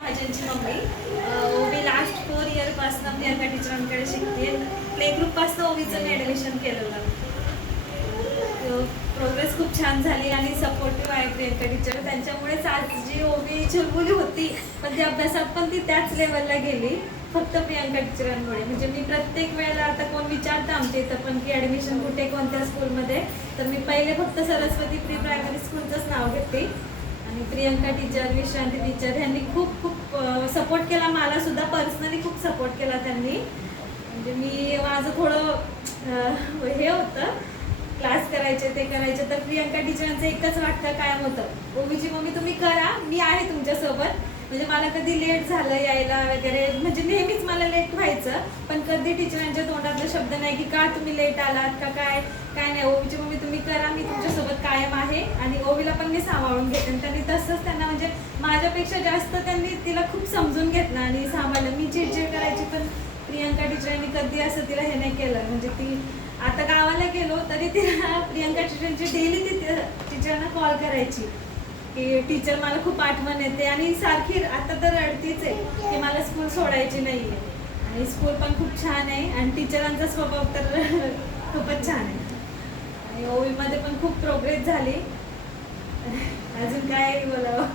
माझ्यांची mummy ओवी last 4 इयरपासून Priyanka टीचरांकडे शिकते. Play ग्रुपपासून ओवीचं मी admission केलेलं. प्रोग्रेस खूप छान झाली आणि सपोर्टिव्ह आहे प्रियंका टीचर. त्यांच्यामुळेच आज जी ओवी चुलबुली होती पण ती अभ्यासात पण ती त्याच लेवलला गेली, फक्त प्रियंका टीचरांमुळे. म्हणजे मी प्रत्येक वेळेला आता कोण विचारतं आमच्या इथं पण की ॲडमिशन कुठे कोणत्या स्कूलमध्ये, तर मी पहिले फक्त सरस्वती प्री प्रायमरी स्कूलचंच नाव घेते. आणि प्रियंका टीचर, विश्रांती टीचर यांनी खूप खूप सपोर्ट केला. मला सुद्धा पर्सनली खूप सपोर्ट केला त्यांनी. म्हणजे मी माझं थोडं हे होतं, क्लास करायचे ते करायचे, तर प्रियंका टीचरांचं एकच वाटतं कायम होतं, ओवीची मम्मी तुम्ही करा, मी आहे तुमच्यासोबत. म्हणजे मला कधी लेट झालं यायला वगैरे, म्हणजे नेहमीच मला लेट व्हायचं, पण कधी टीचरांच्या तोंडातला शब्द नाही की का तुम्ही लेट आलात का काय नाही. ओवीची मम्मी तुम्ही करा, मी तुमच्यासोबत कायम आहे आणि ओवीला पण मी सांभाळून घेते. आणि त्यांनी तसंच त्यांना म्हणजे माझ्यापेक्षा जास्त त्यांनी तिला खूप समजून घेतलं आणि सांभाळलं. मी चिडचिड करायची पण प्रियंका टीचरांनी कधी असं तिला हे नाही केलं. म्हणजे ती आता गावाला गेलो तरी तिला प्रियंका टीचरांची डेली ती टीचरांना कॉल करायची की टीचर मला खूप आठवण येते. आणि सारखी आता तर रडतीच आहे की मला स्कूल सोडायची नाही आहे. आणि स्कूल पण खूप छान आहे आणि टीचरांचा स्वभाव तर खूपच छान आहे. आणि ओवीमध्ये पण खूप प्रोग्रेस झाली. अजून काय बोलावं,